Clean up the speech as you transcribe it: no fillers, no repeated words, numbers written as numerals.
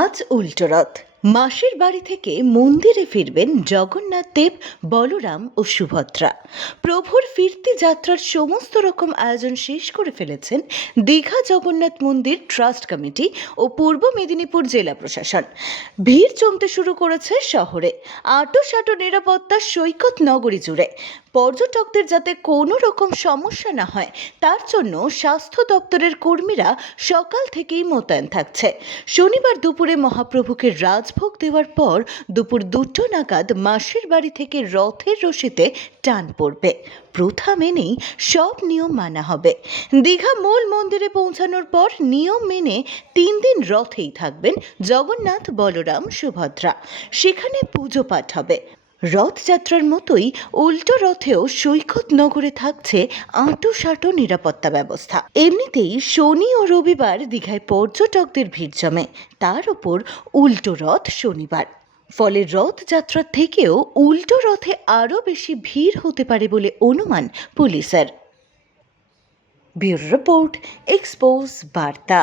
আজ উল্টো রথ। মাসির বাড়ি থেকে মন্দিরে ফিরবেন জগন্নাথ দেব, বলরাম ও সুভদ্রা। প্রভুর ফিরতি যাত্রার সমস্ত রকম আয়োজন শেষ করে ফেলেছেন দীঘা জগন্নাথ মন্দির ট্রাস্ট কমিটি ও পূর্ব মেদিনীপুর জেলা প্রশাসন। ভিড় জমতে শুরু করেছে শহরে। আঁটোসাঁটো নিরাপত্তা সৈকত নগরী জুড়ে। পর্যটকদের যাতে কোনো রকম সমস্যা না হয় তার জন্য স্বাস্থ্য দপ্তরের কর্মীরা সকাল থেকেই মোতায়েন থাকছে। শনিবার দুপুরে মহাপ্রভুকে রাজভোগ দেওয়ার পর দুপুর 2টো নাগাদ মাসির বাড়ি থেকে রথের রশিতে টান পড়বে। প্রথা মেনেই সব নিয়ম মানা হবে। দীঘা মূল মন্দিরে পৌঁছানোর পর নিয়ম মেনে 3 দিন রথেই থাকবেন জগন্নাথ, বলরাম, সুভদ্রা। সেখানে পুজো পাঠ হবে। রথযাত্রার মতোই উল্টো রথেও সৈকত নগরে থাকছে আঁটোসাঁটো নিরাপত্তা ব্যবস্থা। এমনিতেই শনি ও রবিবার দীঘায় পর্যটকদের ভিড় জমে, তার ওপর উল্টো রথ শনিবার। ফলে রথযাত্রার থেকেও উল্টো রথে আরও বেশি ভিড় হতে পারে বলে অনুমান পুলিশের। ব্যুরো রিপোর্ট, এক্সপোজ বার্তা।